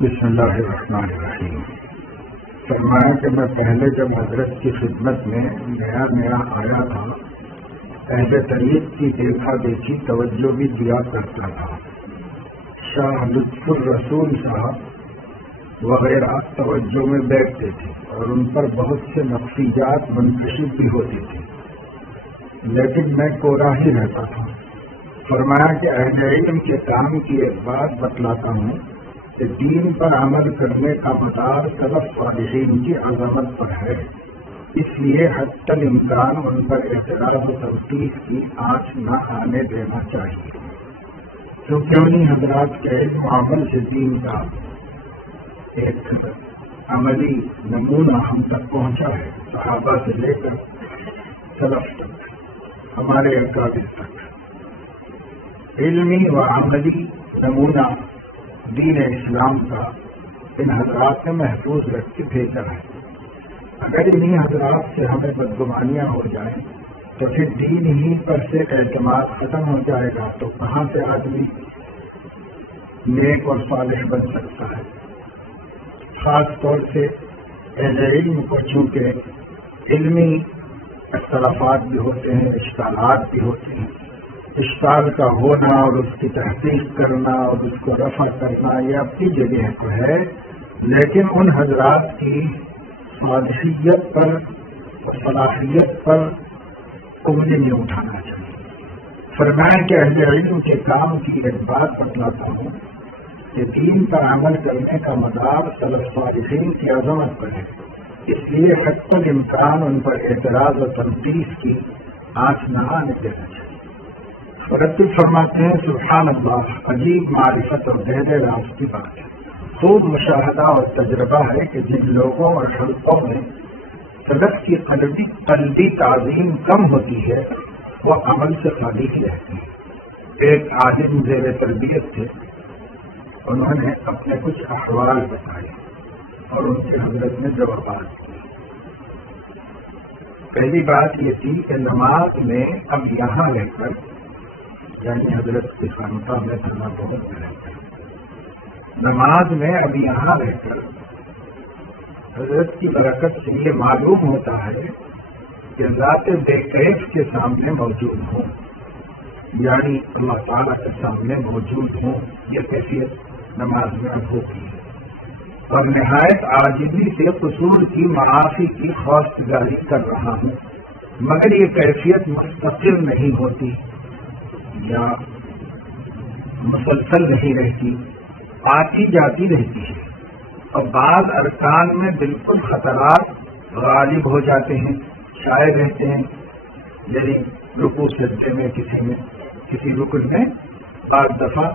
بسم اللہ الرحمن الرحیم۔ فرمایا کہ میں پہلے جب حضرت کی خدمت میں نیا آیا تھا، اہل طریق کی دیکھا دیکھی توجہ بھی دیا کرتا تھا۔ شاہ لطف الرسول صاحب وغیرہ توجہ میں بیٹھتے تھے اور ان پر بہت سے نفسیات منتشر بھی ہوتی تھی، لیکن میں کوڑا ہی رہتا تھا۔ فرمایا کہ اہل علم کے کام کی ایک بات بتلاتا ہوں کہ دین پر عمل کرنے کا مدار سلف صالحین کی عظمت پر ہے، اس لیے حتی الامکان ان پر اعتراض و تنقید کی آنچ نہ آنے دینا چاہیے، کیونکہ انہیں حضرات کے علم و عمل سے دین کا ایک عملی نمونہ ہم تک پہنچا ہے، صحابہ سے لے کر سلف تک، ہمارے اکابر تک۔ علمی و عملی نمونہ دین اسلام کا ان حضرات نے محفوظ رکھ کے بھیجا ہے۔ اگر انہیں حضرات سے ہمیں بدگمانیاں ہو جائیں تو پھر دین ہی پر سے اعتماد ختم ہو جائے گا، تو کہاں سے آدمی نیک اور صالح بن سکتا ہے؟ خاص طور سے اہل علم کو چونکہ علمی اختلافات بھی ہوتے ہیں، اشکالات بھی ہوتے ہیں، اشکال کا ہونا اور اس کی تحقیق کرنا اور اس کو رفع کرنا یہ اپنی جگہ کو ہے، لیکن ان حضرات کی صالحیت پر اور صلاحیت پر انگلی نہیں اٹھانا چاہیے۔ فرمایا کہ اہل علم کے کام کی ایک بات بتلاتا ہوں کہ دین پر عمل کرنے کا مدار سلف صالحین کی عظمت پر ہے، اس لیے حتی الامکان ان پر اعتراض و تنقید کی آنچ نہ آنے دینا چاہیے۔ مرتب فرماتے ہیں سبحان اللہ، عجیب معرفت اور گہرے راز کی بات ہے۔ خوب مشاہدہ اور تجربہ ہے کہ جن لوگوں اور حلقوں میں سلف کی قلبی تعظیم کم ہوتی ہے وہ عمل سے خالی ہی رہتی ہے۔ ایک عالم زیر تربیت تھے، انہوں نے اپنے کچھ احوال بتائے اور ان کے حضرت نے جوابات دیے۔ پہلی بات یہ تھی کہ نماز میں اب یہاں رہ کر، یعنی حضرت کی خانقاہ میں کرنا بہت بہتر ہے، نماز میں اب یہاں رہ کر حضرت کی برکت سے یہ معلوم ہوتا ہے کہ ذات بے کیف کے سامنے موجود ہوں، یعنی اللہ تعالیٰ کے سامنے موجود ہوں، یہ کیفیت نماز میں اب ہوتی ہے، اور نہایت عاجزی سے قصور کی معافی کی خواستگاری کر رہا ہوں، مگر یہ کیفیت مستقل نہیں ہوتی یا مسلسل نہیں رہتی، آتی جاتی رہتی ہے، اور بعض ارکان میں بالکل خطرات غالب ہو جاتے ہیں، چھائے رہتے ہیں، یعنی رکوع سجدے میں کسی رکن میں بعض دفعہ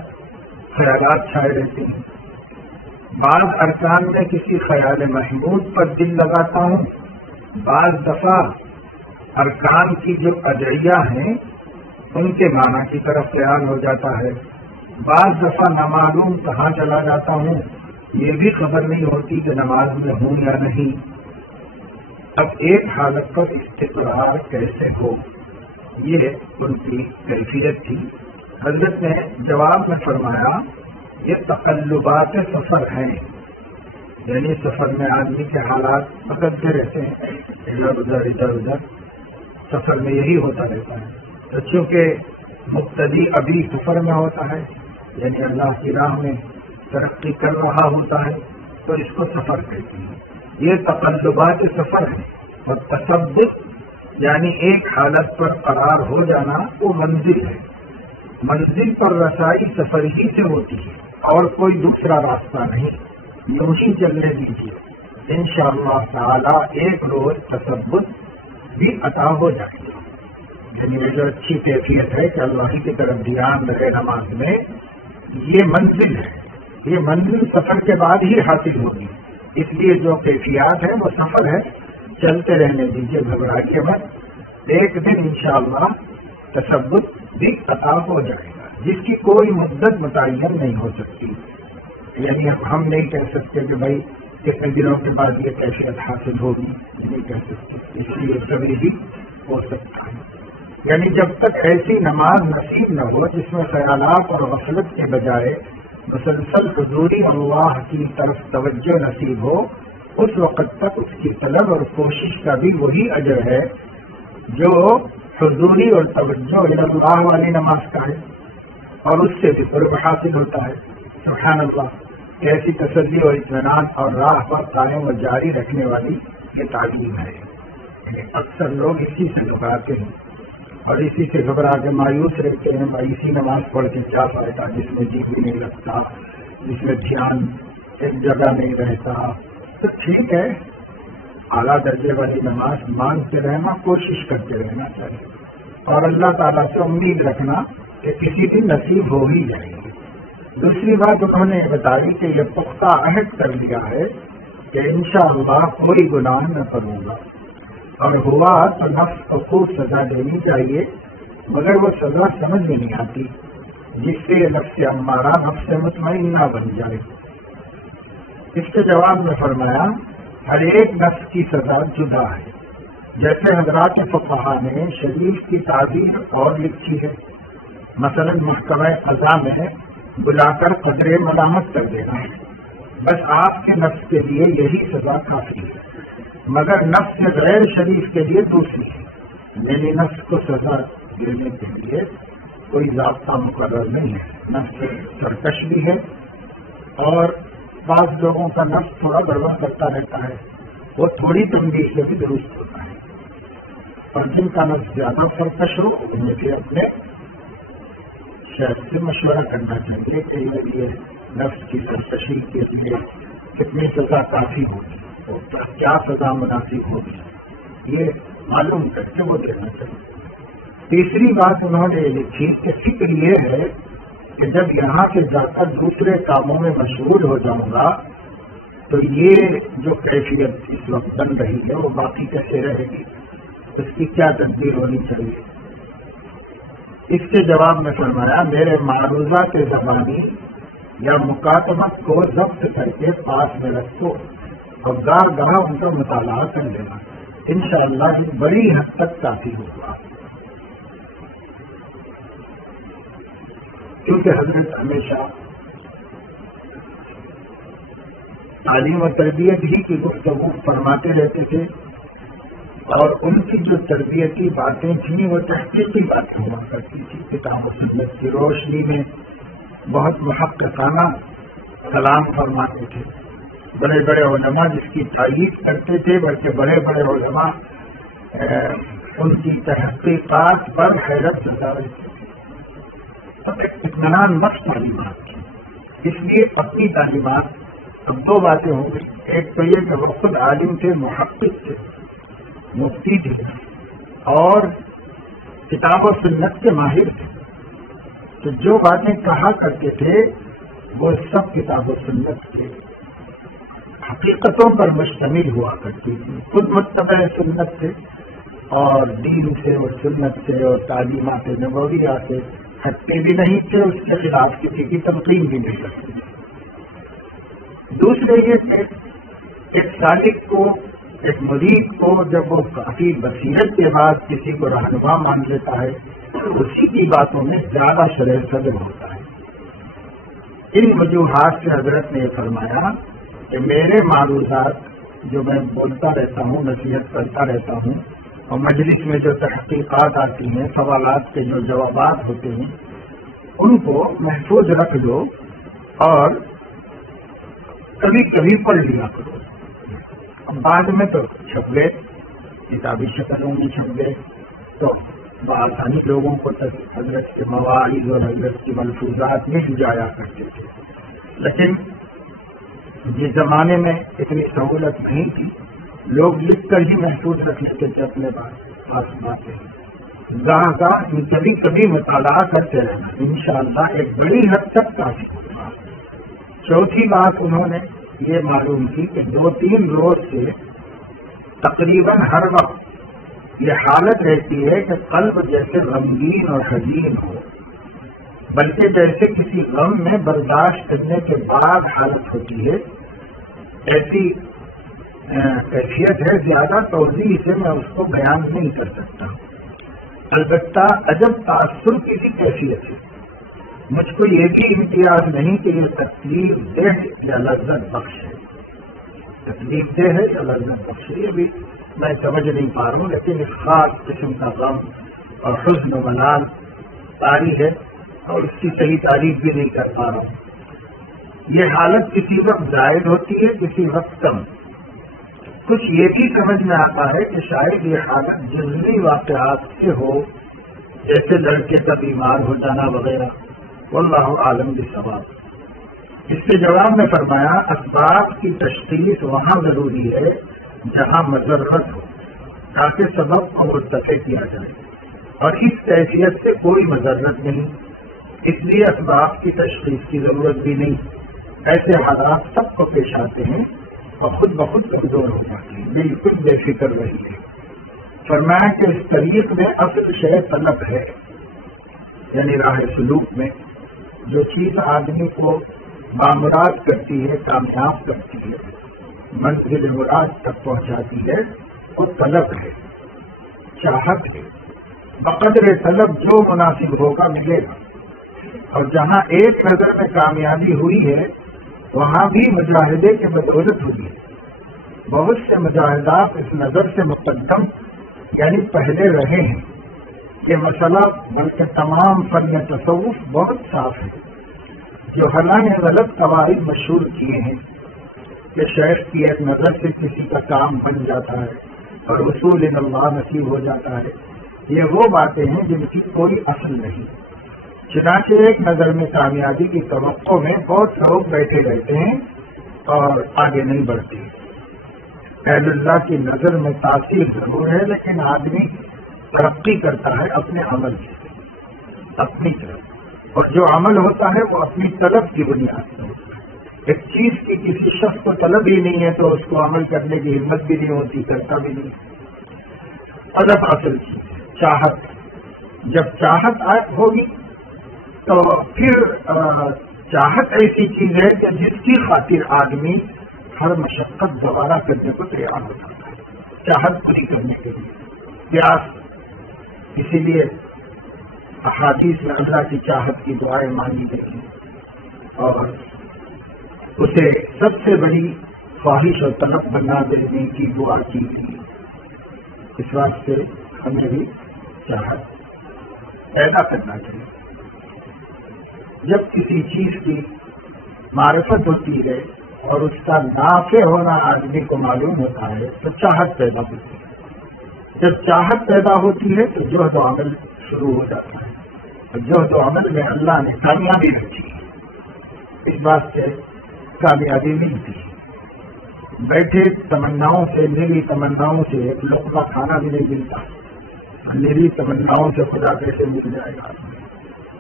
خیالات چھائے رہتے ہیں، بعض ارکان میں کسی خیال محمود پر دل لگاتا ہوں، بعض دفعہ ارکان کی جو ادعیہ ہیں ان کے معنی کی طرف خیال ہو جاتا ہے، بعض دفعہ نامعلوم کہاں چلا جاتا ہوں، یہ بھی خبر نہیں ہوتی کہ نماز میں ہوں یا نہیں۔ اب ایک حالت پر استقرار کیسے ہو، یہ ان کی کیفیت تھی۔ حضرت نے جواب میں فرمایا یہ تقلبات سفر ہیں، یعنی سفر میں آدمی کے حالات بدلتے رہتے ہیں، ادھر ادھر سفر میں یہی ہوتا رہتا ہے۔ چونکہ مبتدی ابھی سفر میں ہوتا ہے، یعنی اللہ کی راہ میں ترقی کر رہا ہوتا ہے، تو اس کو سفر کہتے ہیں۔ یہ تقلبات سفر ہے، اور تثبت یعنی ایک حالت پر قرار ہو جانا وہ منزل ہے۔ منزل پر رسائی سفر ہی سے ہوتی ہے اور کوئی دوسرا راستہ نہیں، یوں ہی چلنے دیجیے، انشاءاللہ تعالی ایک روز تثبت بھی عطا ہو جائے گا۔ یعنی یہ جو اچھی کیفیت ہے کہ اللہ کی طرف دھیان رہے نماز میں، یہ منزل ہے، یہ منزل سفر کے بعد ہی حاصل ہوگی، اس لیے جو کیفیات ہے وہ سفر ہے، چلتے رہنے دیجیے، گھبرائیے مت، ایک دن انشاءاللہ تثبت بھی عطا ہو جائے گا، جس کی کوئی مدت متعین نہیں ہو سکتی، یعنی ہم نہیں کہہ سکتے کہ بھائی کتنے دنوں کے بعد یہ کیفیت حاصل ہوگی، نہیں کہہ سکتے، اس لیے کبھی بھی ہو سکتا ہے۔ یعنی جب تک ایسی نماز نصیب نہ ہو جس میں خیالات اور غفلت کے بجائے مسلسل حضوری اللہ کی طرف توجہ نصیب ہو، اس وقت تک اس کی طلب اور کوشش کا بھی وہی اجر ہے جو حضوری اور توجہ اللہ والی نماز کا ہے، اور اس سے بھی قرب حاصل ہوتا ہے۔ سبحان اللہ، کیسی تسلی اور اطمینان اور راہ پر قائم و جاری رکھنے والی یہ تعلیم ہے۔ اکثر لوگ اسی سے گھبراتے ہیں اور اسی سے گھبرا کے مایوس رہتے ہیں، اسی نماز پڑھ کے کیا فائدہ جس میں جی بھی نہیں لگتا، جس میں دھیان ایک جگہ نہیں رہتا۔ تو ٹھیک ہے، اعلیٰ درجے والی نماز مانگتے رہنا، کوشش کرتے رہنا چاہیے اور اللہ تعالیٰ سے امید رکھنا کہ کسی دن نصیب ہو ہی جائے گی۔ دوسری بات انہوں نے بتائی کہ یہ پختہ عہد کر لیا ہے کہ انشاءاللہ کوئی گناہ نہ کروں گا، اور ہوا تو نفس کو خوب سزا دینی چاہیے، مگر وہ سزا سمجھ میں نہیں آتی جس سے نفس امارہ نفس مطمئنہ بن جائے۔ اس کے جواب میں فرمایا ہر ایک نفس کی سزا جدا ہے، جیسے حضرات فقہا نے شریف کی تعبیر اور لکھی ہے، مثلا محکمہ قضا میں بلا کر قدر ملامت کر دینا ہے، بس آپ کے نفس کے لیے یہی سزا کافی ہے، مگر نفس غیر شریف کے لیے دوسری ہے، یعنی نفس کو سزا دینے کے لیے کوئی ضابطہ مقرر نہیں ہے۔ نفس سرکش بھی ہے اور بعض لوگوں کا نفس تھوڑا گڑبڑ کرتا رہتا ہے، وہ تھوڑی تنبیہ سے بھی درست ہوتا ہے، اور جن کا نفس زیادہ سرکش ہو انہیں بھی اپنے شہر سے مشورہ کرنا چاہیے کہ یہ نفس کی سرکشی کے لیے کتنی سزا کافی ہوگی اور کیا سزا مناسب ہوگی، یہ معلوم کر کے وہ دینا چاہیے۔ تیسری بات انہوں نے لکھی کہ فکر یہ ہے کہ جب یہاں سے جا کر دوسرے کاموں میں مشغول ہو جاؤں گا تو یہ جو کیفیت اس وقت بن رہی ہے وہ باقی کیسے رہے گی، اس کی کیا تدبیر ہونی چاہیے۔ اس کے جواب میں فرمایا میرے معروضات زبانی یا مکاتمت کو ضبط کر کے پاس میں رکھو اور گار گاہ ان کا مطالعہ کر لینا، انشاءاللہ یہ بڑی حد تک کافی ہوگا، کیونکہ حضرت ہمیشہ تعلیم و تربیت ہی کی گفتگو فرماتے رہتے تھے، اور ان کی جو تربیتی باتیں تھیں وہ تحقیقی باتیں ہوا کرتی تھی، کتاب و سنت کی روشنی میں بہت محققانہ کلام فرماتے تھے۔ بڑے بڑے علماء جس کی تعریف کرتے تھے، بلکہ بڑے بڑے علماء ان کی تحقیقات پر حیرت جتا رہے تھے۔ اب ایک اطمینان بخش تعلیمات تھی، اس لیے اپنی تعلیمات اب دو باتیں ہوں گی، ایک تو یہ کہ وہ خود عالم تھے، محقق تھے، مفتی تھے اور کتاب و سنت کے ماہر تھے، تو جو باتیں کہا کرتے تھے وہ سب کتاب و سنت کے حقیقتوں پر مشتمل ہوا کرتی تھی، خود متبع سنت تھے اور دین سے اور سنت سے اور تعلیمات نبویہ سے ہٹتے بھی نہیں تھے، اس کے خلاف کسی کی تنقید بھی نہیں کرتے تھے۔ دوسرے یہ کہ ایک سالک کو، ایک مرید کو جب وہ کافی بصیرت کے بعد کسی کو رہنما مان لیتا ہے تو اسی کی باتوں میں زیادہ شرح صدر ہوتا ہے۔ ان وجوہات سے حضرت نے یہ فرمایا کہ میرے معروضات جو میں بولتا رہتا ہوں، نصیحت کرتا رہتا ہوں، اور مجلس میں جو تحقیقات آتی ہیں، سوالات کے جو جوابات ہوتے ہیں، ان کو محفوظ رکھ دو اور کبھی کبھی پڑھ لیا کرو۔ بعد میں تو چھپ گئے، کتابی شکلوں میں چھپ گئے تو بآسانی لوگوں کو تک حضرت کے مواعظ اور حضرت کے ملفوظات مل جایا کرتے تھے، لیکن جس زمانے میں اتنی سہولت نہیں تھی، لوگ لکھ کر ہی محفوظ رکھ لیتے تھے اپنے پاس باتیں۔ گاہ کبھی کبھی مطالعہ کرتے رہنا انشاءاللہ ایک بڑی حد تک کافی ہوگا۔ چوتھی بات انہوں نے یہ معلوم کی کہ 2-3 روز سے تقریباً ہر وقت یہ حالت رہتی ہے کہ قلب جیسے غمگین اور حزین ہو، بلکہ جیسے کسی غم میں برداشت کرنے کے بعد حالت ہوتی ہے، ایسی کیفیت ہے، زیادہ توضیح سے میں اس کو بیان نہیں کر سکتا۔ البتہ عجب تاثر کی بھی کیفیت ہے، مجھ کو یہ بھی امتیاز نہیں کہ یہ تکلیف دہ یا لذت بخش ہے، تکلیف دہ ہے یا لذت بخش ہے، یہ بھی میں سمجھ نہیں پا رہا ہوں، لیکن ایک خاص قسم کا غم اور حزن و ملال طاری ہے اور اس کی صحیح تعریف بھی نہیں کر پا رہا ہوں۔ یہ حالت کسی وقت زائد ہوتی ہے، کسی وقت کم۔ کچھ یہ بھی سمجھ میں آتا ہے کہ شاید یہ حالت جزوی واقعات سے ہو، جیسے لڑکے کا بیمار ہو جانا وغیرہ، واللہ عالم بالصواب۔ اس کے جواب میں فرمایا اسباب کی تشخیص وہاں ضروری ہے جہاں مضرت ہو، تاکہ سبب کو مرتفع کیا جائے، اور اس کیفیت سے کوئی مضرت نہیں، اس لیے اسباب کی تشخیص کی ضرورت بھی نہیں۔ ایسے حالات سب کو پیش آتے ہیں اور خود بخود کمزور ہو جاتے ہیں، بالکل بے فکر رہی ہے۔ فرمایا کہ اس طریق میں اصل شے طلب ہے، یعنی راہ سلوک میں جو چیز آدمی کو بامراد کرتی ہے، کامیاب کرتی ہے، منزل مراد تک پہنچاتی ہے، وہ طلب ہے، چاہت ہے۔ بقدر طلب جو مناسب ہوگا ملے گا، اور جہاں ایک نظر میں کامیابی ہوئی ہے وہاں بھی مجاہدے کی بدولت ہوئی ہے۔ بہت سے مجاہدات اس نظر سے مقدم یعنی پہلے رہے ہیں کہ مسئلہ بلکہ تمام فن تصوف بہت صاف ہے، جو حالانکہ غلط قواعد مشہور کیے ہیں کہ شیخ کی ایک نظر سے کسی کا کام بن جاتا ہے اور وصول اللہ نصیب ہو جاتا ہے، یہ وہ باتیں ہیں جن کی کوئی اصل نہیں۔ چنانچہ ایک نظر میں کامیابی کی توقع میں بہت لوگ بیٹھے رہتے ہیں اور آگے نہیں بڑھتے۔ اہل اللہ کی نظر میں تاثیر ضرور ہے، لیکن آدمی ترقی کرتا ہے اپنے عمل سے، اپنی طرف، اور جو عمل ہوتا ہے وہ اپنی طلب کی بنیاد پر ہوتا ہے۔ ایک چیز کی کسی شخص کو طلب ہی نہیں ہے تو اس کو عمل کرنے کی ہمت بھی نہیں ہوتی، کرتا بھی نہیں۔ طلب اصل چیز ہے، چاہت۔ جب چاہت ہوگی تو پھر چاہت ایسی چیز ہے کہ جس کی خاطر آدمی ہر مشقت دوبارہ کرنے کو تیار ہو جاتا ہے، چاہت پوری کرنے کے لیے، پیاس۔ اسی لیے احادیث میں اللہ کی چاہت کی دعائیں مانگی گئی اور اسے سب سے بڑی خواہش اور طلب بنا دینے کی دعا کی تھی۔ اس واسطے ہمیں بھی چاہت پیدا کرنا چاہیے۔ جب کسی چیز کی معرفت ہوتی ہے اور اس کا نافع ہونا آدمی کو معلوم ہوتا ہے تو چاہت پیدا ہوتی ہے۔ جب چاہت پیدا ہوتی ہے تو جوہد و عمل شروع ہو جاتا ہے، اور جوہد و عمل میں اللہ نے کامیابی رکھی ہے، اس بات سے کامیابی ملتی ہے۔ بیٹھے تمناؤں سے، میری تمناؤں سے ایک لقمہ کھانا بھی نہیں ملتا، میری تمناؤں سے خدا کیسے مل جائے گا،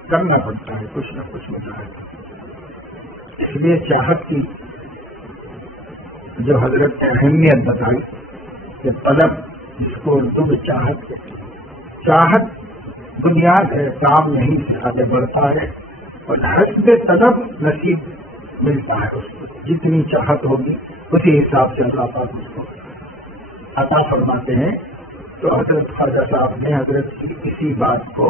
کرنا پڑتا ہے کچھ نہ کچھ مجاہدہ۔ اس لیے چاہت کی جو حضرت نے اہمیت بتائی کہ طلب، جس کو اردو میں چاہت بنیاد ہے، کام نہیں سے آگے بڑھتا ہے، اور حسب طلب نصیب ملتا ہے اس کو، جتنی چاہت ہوگی اسی حساب سے اللہ پاک اس کو عطا فرماتے ہیں۔ تو حضرت خواجہ صاحب نے حضرت کی اسی بات کو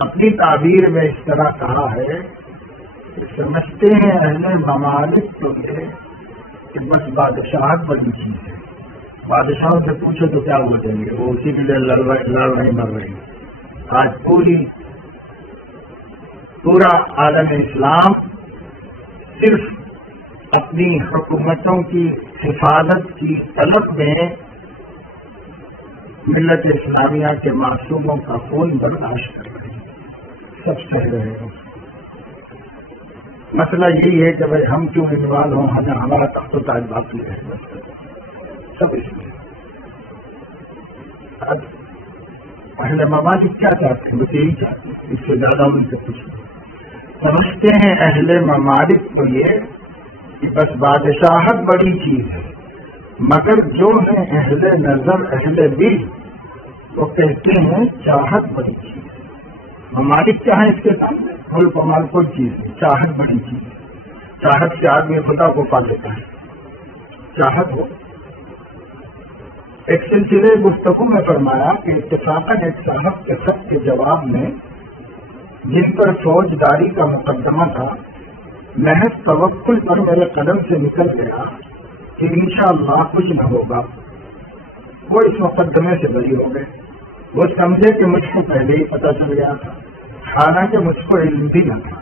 اپنی تعبیر میں اس طرح کہا ہے کہ سمجھتے ہیں اہل ممالک تو یہ کہ بس بادشاہت بڑی چیز ہے، بادشاہوں سے پوچھو تو کیا ہو جائیں گے، وہ اسی کے لیے لڑ رہے مر رہے ہیں۔ آج پورا عالم اسلام صرف اپنی حکومتوں کی حفاظت کی طلب میں ملت اسلامیہ کے معصوموں کا خون برداشت کر رہے ہیں، سب سہ رہے ہیں۔ مسئلہ یہی ہے کہ بھائی ہم کیوں انوالو ہوں، ہمارا تخت و تاج باقی ہے، سب اس میں۔ اب اہل ممالک کیا چاہتے ہیں؟ وہ یہی چاہتے ہیں، اس سے زیادہ ان سے کچھ نہیں۔ سمجھتے ہیں اہل ممالک کو یہ کہ بس بادشاہت بڑی چیز ہے، مگر جو ہے اہل نظر اہل دل وہ کہتے ہیں چاہت بڑی چیز ہے۔ ممالک کیا ہے اس کے سامنے؟ ملک و مال کوئی چیز نہیں، چاہت بڑی چیز ہے۔ چاہت سے آدمی خدا کو پا لیتا ہے، چاہت ہو۔ ایک سلسلے گفتگو میں فرمایا کہ اتفاقاً ایک صاحب کے سب کے جواب میں جن پر فوجداری کا مقدمہ تھا، محض توکل پر میرے قدم سے نکل گیا کہ انشاءاللہ کچھ نہ ہوگا، وہ اس مقدمے سے بری ہو گئے۔ وہ سمجھے کہ مجھ کو پہلے ہی پتہ چل گیا تھا، حالانکہ مجھ کو علم بھی نہ تھا۔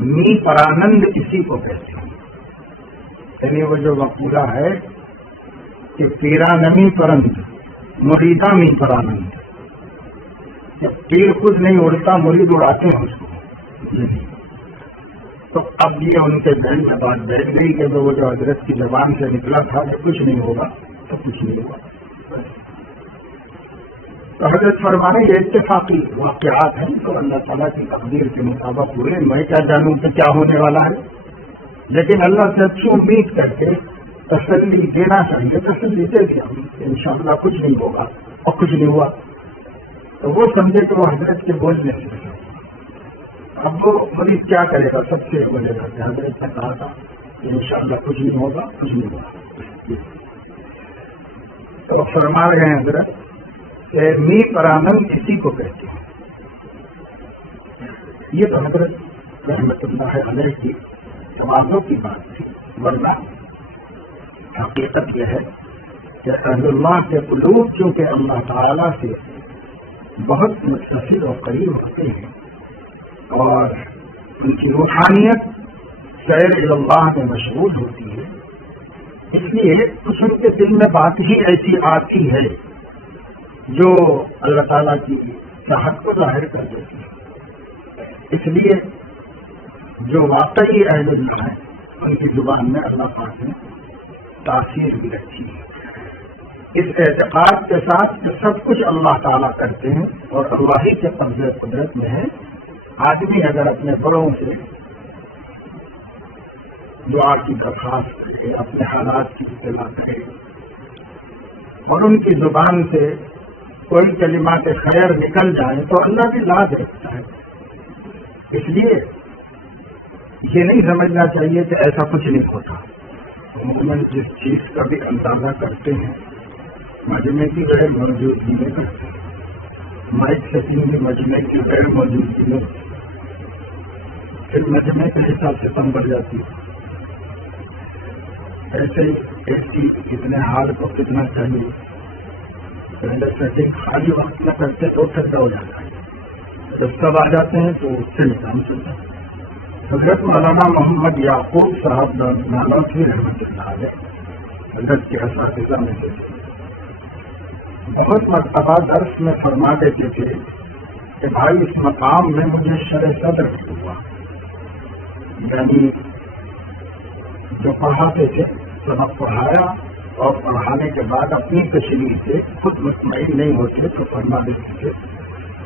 می پرانند اسی کو کہتے ہیں، یعنی وہ جو مقولہ ہے کہ پیرانمی پرند مریدہ می پرانند، پیر خود نہیں اڑتا، مرید اڑاتے ہیں اس کو۔ تو اب یہ ان کے ذہن میں بات بیٹھ گئی کہ وہ جو حضرت کی زبان سے نکلا تھا کہ کچھ نہیں ہوگا تو کچھ نہیں ہوگا۔ تو حضرت فرمانے یہ اتفاقی واقعات ہیں تو اللہ تعالیٰ کی تقدیر کے مطابق ہوئے، میں کیا جانوں کہ کیا ہونے والا ہے، لیکن اللہ سے اچھی امید کر کے تسلی دینا چاہیے، تسلی دے دیا کہ انشاءاللہ کچھ نہیں ہوگا، اور کچھ نہیں ہوا۔ تو وہ سمجھے کہ وہ حضرت کے بولنے سے، اب وہ مریض کیا کرے گا، سب سے بولے گا کہ حضرت نے کہا تھا کہ انشاءاللہ کچھ نہیں ہوگا، کچھ نہیں ہوگا۔ تو فرما رہے ہیں حضرت کہ می پرانند کسی کو کہتے ہیں۔ یہ تو حضرت رحمت اللہ علیہ کی توازوں کی بات تھی، ورنہ حقیقت یہ ہے کہ اہل اللہ کے قلوب چونکہ اللہ تعالیٰ سے بہت متصل اور قریب ہوتے ہیں اور ان کی روحانیت سیر اللہ میں مشغول ہوتی ہے، اس لیے ان کے دل میں بات ہی ایسی آتی ہے جو اللہ تعالیٰ کی چاہت کو ظاہر کر دیتی ہے۔ اس لیے جو واقعی اہل اللہ ہے ان کی زبان میں اللہ پاک نے تاثیر بھی رکھی ہے، اس اعتقاد کے ساتھ کہ سب کچھ اللہ تعالیٰ کرتے ہیں اور اللہ ہی کے قبضے قدرت میں ہے۔ آدمی اگر اپنے بڑوں سے دعا کی درخواست کرے، اپنے حالات کی اطلاع کرے اور ان کی زبان سے کوئی کلمات خیر نکل جائے تو اللہ بھی لا دیتا ہے۔ اس لیے یہ نہیں سمجھنا چاہیے کہ ایسا کچھ نہیں ہوتا۔ عموماً جس چیز کا بھی اندازہ کرتے ہیں مجمع کی غیر موجودگی میں کرتے ہیں، مائک سیٹنگ بھی مجمع کی غیر موجودگی میں، پھر مجمع کے حساب سے کم بڑھ جاتی ہے۔ ایسے ہی کتنے حال کو کتنا چاہیے، پہلے سیٹنگ خالی وقت میں کرتے تو ٹھنڈا ہو جاتا ہے، جب سب آ جاتے ہیں تو اس سے نظام چلتا ہے۔ حضرت مولانا محمد یعقوب صاحب نانوتوی رحمۃ اللہ علیہ حضرت کے اساتذہ میں سے بہت مرتبہ درس میں فرما دیتے تھے کہ بھائی اس مقام میں مجھے شرح صدر ہوا، یعنی جو پڑھاتے تھے سبق پڑھایا اور پڑھانے کے بعد اپنی تشریح سے خود مطمئن نہیں ہوتے تو فرما دیتے تھے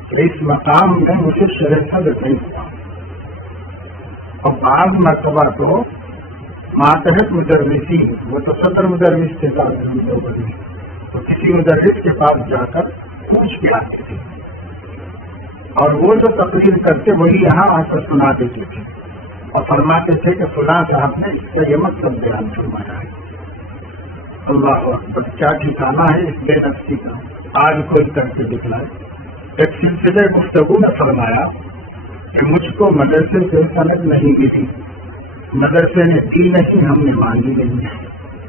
کہ اس مقام میں مجھے شرح صدر نہیں ہوا۔ اور بعض مرتبہ تو ماتحت مدرسی، وہ تو صدر مدرس کے ساتھ تو کسی مدرس کے پاس جا کر پوچھ کے آتے تھے اور وہ جو تقریر کرتے وہی یہاں آ کر سنا دیتے تھے اور فرماتے تھے کہ فلاں صاحب نے اس کا یہ مطلب بیان فرمایا ہے۔ اللہ اکبر، کیا ٹھکانا ہے اس بے نفسی کا، آج کوئی کر کے دکھلائے۔ ایک سلسلے گفتگو میں فرمایا کہ مجھ کو مدرسے سے سند نہیں ملی، مدرسے نے دی نہیں، ہم نے مانگی نہیں،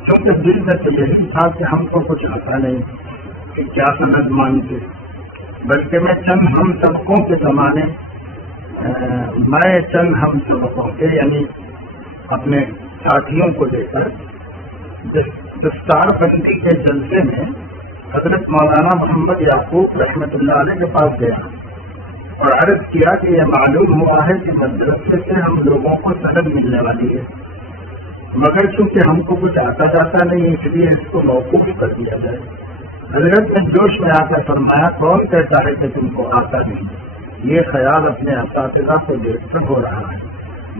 کیونکہ دل میں تو یہی تھا کہ ہم کو کچھ آتا نہیں کہ کیا سند مانگتے، بلکہ میں چند ہم سبقوں کے زمانے میں چند ہم سبقوں کے یعنی اپنے ساتھیوں کو لے کر دستار بندی کے جلسے میں حضرت مولانا محمد یعقوب رحمۃ اللہ علیہ کے پاس گیا اور عرض کیا کہ یہ معلوم ہوا ہے کہ مدرسے سے ہم لوگوں کو سند ملنے والی ہے، مگر چونکہ ہم کو کچھ آتا جاتا نہیں اس لیے اس کو موقوف کر دیا جائے۔ حضرت نے جوش میں آ کر فرمایا کون کہتا ہے کہ تم کو آتا نہیں، یہ خیال اپنے اساتذہ کو دیکھ کر ہو رہا ہے،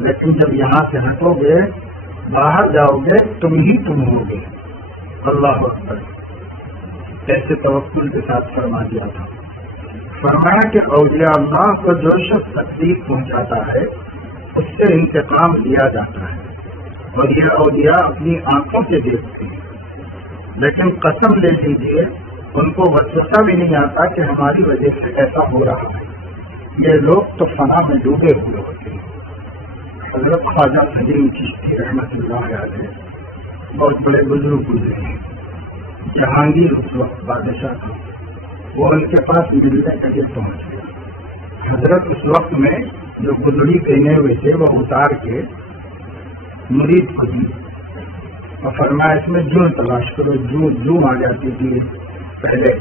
لیکن جب یہاں سے ہٹو گے باہر جاؤ گے تم ہی تم ہوگے۔ اللہ اکبر، ایسے توکل کے ساتھ فرما دیا تھا۔ فرمایا کہ اولیاء اللہ کو جو شخص تکلیف پہنچاتا ہے اس سے انتقام لیا جاتا ہے اور یہ اولیاء اپنی آنکھوں سے دیکھتے ہیں، لیکن قسم لے لیجیے ان کو وسوسہ بھی نہیں آتا کہ ہماری وجہ سے ایسا ہو رہا ہے، یہ لوگ تو فنا میں ڈوبے ہوئے ہوتے ہیں۔ حضرت خواجہ سلیم چشتی رحمۃ اللہ علیہ بہت بڑے بزرگ گزرے ہیں، جہانگیر اس وقت بادشاہ تھا، وہ ان کے پاس ملنے کے لیے پہنچ گئے۔ حضرت اس وقت میں جو گدڑی پہنے ہوئے تھے وہ اتار کے مرید کو دی اور فرمایا اس میں جون تلاش کرو، جون آ جاتی تھی پہلے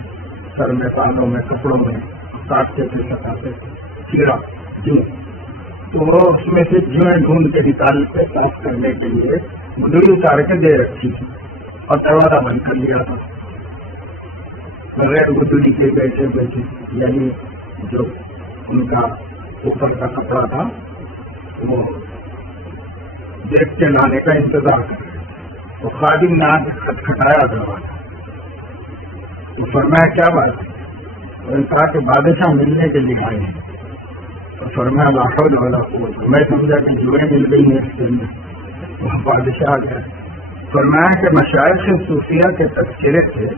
سر میں، بالوں میں، کپڑوں میں کاٹتے تھے، سکاتے تھے، کیڑا جون، تو وہ اس میں سے جوئیں ڈھونڈ کے نکالتے صاف کرنے کے لیے گدڑی اتار کے دے رکھی تھی اور دروازہ بند کر لیا تھا بغیر گدڑی کے بیٹھے بیٹھے، یعنی جو ان کا اوپر کا کپڑا تھا وہ دیکھ کے لانے کا انتظار کر رہے، تو خادم نے آ کے کھٹکھٹایا دروازہ، تو فرمایا کیا بات ہے؟ اور کہا کہ بادشاہ ملنے کے لیے آئے ہیں۔ تو فرمایا لا حول ولا قوت، میں سمجھا کہ جوئیں مل گئی ہیں اس کے اندر، وہ بادشاہ آ گیا۔ فرمایا کہ مشائخ صوفیہ کے تذکرے سے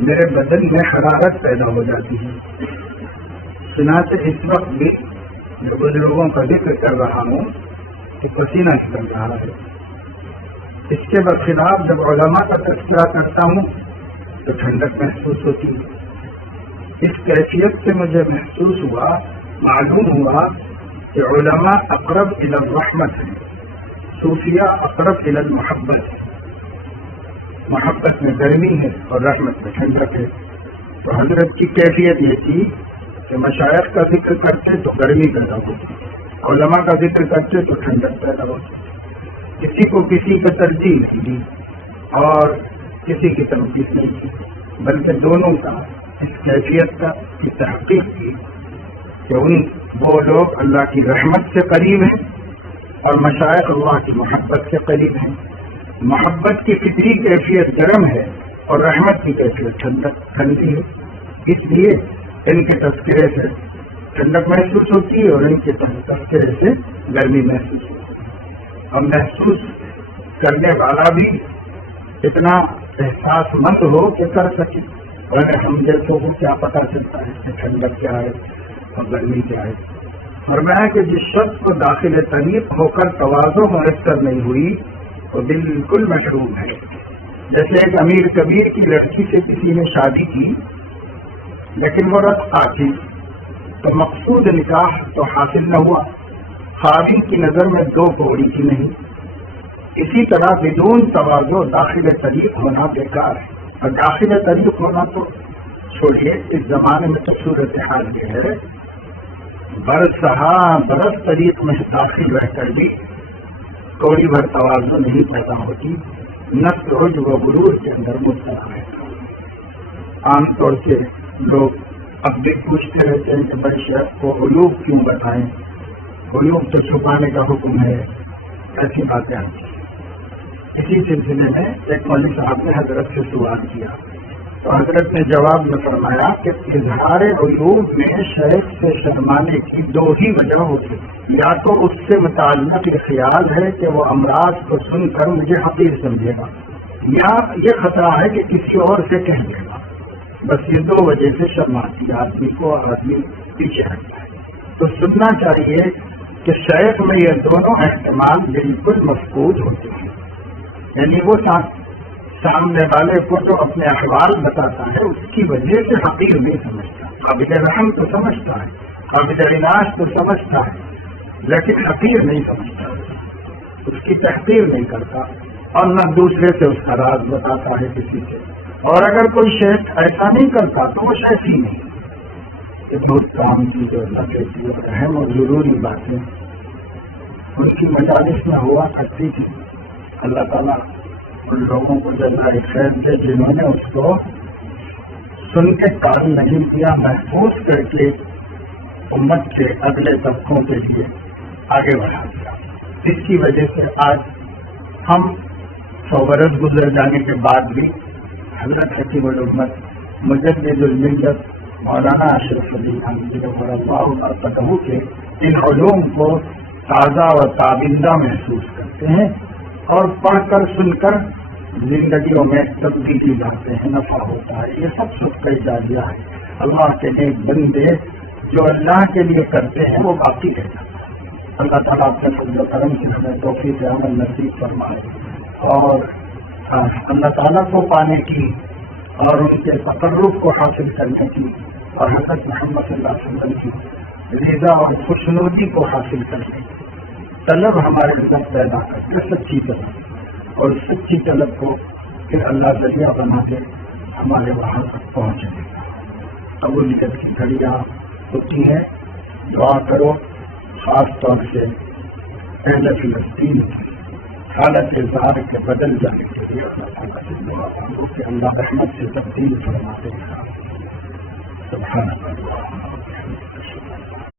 میرے بدن میں حرارت پیدا ہو جاتی ہے، چنانچہ اس وقت بھی جو بزرگوں کا ذکر کر رہا ہوں کہ پسینہ نکل رہا ہے۔ اس کے برخلاف جب علماء کا تذکرہ کرتا ہوں تو ٹھنڈک محسوس ہوتی ہے۔ اس کیفیت سے مجھے محسوس ہوا، معلوم ہوا کہ علماء اقرب الی الرحمت ہیں، صوفیہ اقرب الی المحبت ہے۔ محبت میں گرمی ہے اور رحمت میں ٹھنڈک ہے۔ تو حضرت کی کیفیت یہ تھی کہ مشائخ کا ذکر کرتے تو گرمی پیدا ہوتی، علماء کا ذکر کرتے تو ٹھنڈک پیدا ہوتی، کسی کو کسی کو ترجیح نہیں دی اور کسی کی تنقید نہیں کی، بلکہ دونوں کا اس کیفیت کا تحقیق کی کہ وہ لوگ اللہ کی رحمت سے قریب ہیں اور مشائخ اللہ کی محبت سے قریب ہیں۔ محبت کی فطری کیفیت گرم ہے اور رحمت کی کیفیت ٹھنڈی ہے، اس لیے ان کے تذکرے سے ٹھنڈک محسوس ہوتی ہے اور ان کے تذکرے سے گرمی محسوس ہوتی ہے، اور محسوس کرنے والا بھی اتنا احساس مند ہو کہ کر سکے، اور ہم جیسوں کو کیا پتہ چلتا ہے کہ ٹھنڈک کیا ہے اور گرمی کیا ہے۔ فرمایا کہ جس شخص کو داخل طریق ہو کر تواضع میسر نہیں ہوئی وہ بالکل محروم ہے۔ جیسے ایک امیر کبیر کی لڑکی سے کسی نے شادی کی لیکن وہ رت آتی تو مقصود نکاح تو حاصل نہ ہوا، خاوند کی نظر میں دو کوڑی کی نہیں۔ اسی طرح بدون تواضع داخل طریق ہونا بیکار ہے، اور داخل طریق ہونا تو چھوڑیے، اس زمانے میں تو صورتحال یہ ہے برس طریق میں داخل رہ کر بھی کوڑی بھر تواضع نہیں پیدا ہوتی، نفس عجب و غرور کے اندر مبتلا ہے۔ عام طور سے لوگ اب بھی پوچھتے رہتے ہیں کہ بھائی شیخ کو علوم کیوں بتائیں، علوم تو چھپانے کا حکم ہے، ایسی باتیں آتی ہیں۔ اسی سلسلے میں ایک مولوی صاحب نے حضرت سے سوال کیا تو حضرت نے جواب میں فرمایا کہ اظہار علوم میں شیخ سے شرمانے کی دو ہی وجہ ہوتی، یا تو اس سے متعلق یہ خیال ہے کہ وہ امراض کو سن کر مجھے حقیر سمجھے گا، یا یہ خطرہ ہے کہ کسی اور سے کہہ دے گا۔ بس یہ دو وجہ سے شرماتی آدمی کو اور آدمی پیچھے ہٹتا ہے۔ تو سننا چاہیے کہ شیخ میں یہ دونوں احتمال بالکل مفقود ہوتے ہیں، یعنی وہ سامنے والے کو جو اپنے احوال بتاتا ہے اس کی وجہ سے حقیر نہیں سمجھتا، قابل رحم تو سمجھتا ہے، قابل عنایت تو سمجھتا ہے، لیکن حقیر نہیں سمجھتا، اس کی تحقیر نہیں کرتا، اور نہ دوسرے سے اس کا راز بتاتا ہے کسی سے۔ اور اگر کوئی شیخ ایسا نہیں کرتا تو وہ شیخ ہی نہیں۔ یہ بہت کام کی جو لگتی اور اہم اور ضروری باتیں ان کی مجالس میں ہوا کرتی تھی۔ اللہ تعالیٰ ان لوگوں کو جزائے خیر دے جنہوں نے اس کو سن کے کام نہیں کیا، محفوظ کر کے امت کے اگلے طبقوں کے لیے آگے بڑھا دیا۔ اس کی وجہ سے آج ہم 100 برس گزر جانے کے بعد بھی حضرت حکیم الامت مجدد الملت مولانا اشرف علی تھانوی اللہ کے ان علوم کو تازہ اور تابندہ محسوس کرتے ہیں، اور پڑھ کر سن کر زندگیوں میں تبدیلی لاتے ہیں، نفع ہوتا ہے۔ یہ سب کا جاریہ ہے۔ اللہ کے نیک بندے جو اللہ کے لیے کرتے ہیں وہ باقی رہ جاتا ہے۔ اللہ تعالیٰ اپنے فضل و کرم سے ہمیں توفیق عمل نصیب فرمائے اور اللہ تعالیٰ کو پانے کی اور ان کے تقرب کو حاصل کرنے کی اور حضرت محمد صلی اللہ علیہ وسلم کی رضا اور خوشنودی کو حاصل کرنے کی طلب ہمارے اندر پیدا کرتے سچی طلب، اور سچی طلب کو پھر اللہ ذریعہ بنا کے ہمارے وہاں تک پہنچنے کا۔ قبولیت کی گھڑیاں ہوتی ہیں، دعا کرو، خاص طور سے اہل فلسطین کی حالت اظہار کے بدل جانے کے لیے اللہ تعالیٰ سے دعا مانگو کہ اللہ رحمت سے تبدیل فرما دے گا۔ سبحان اللہ۔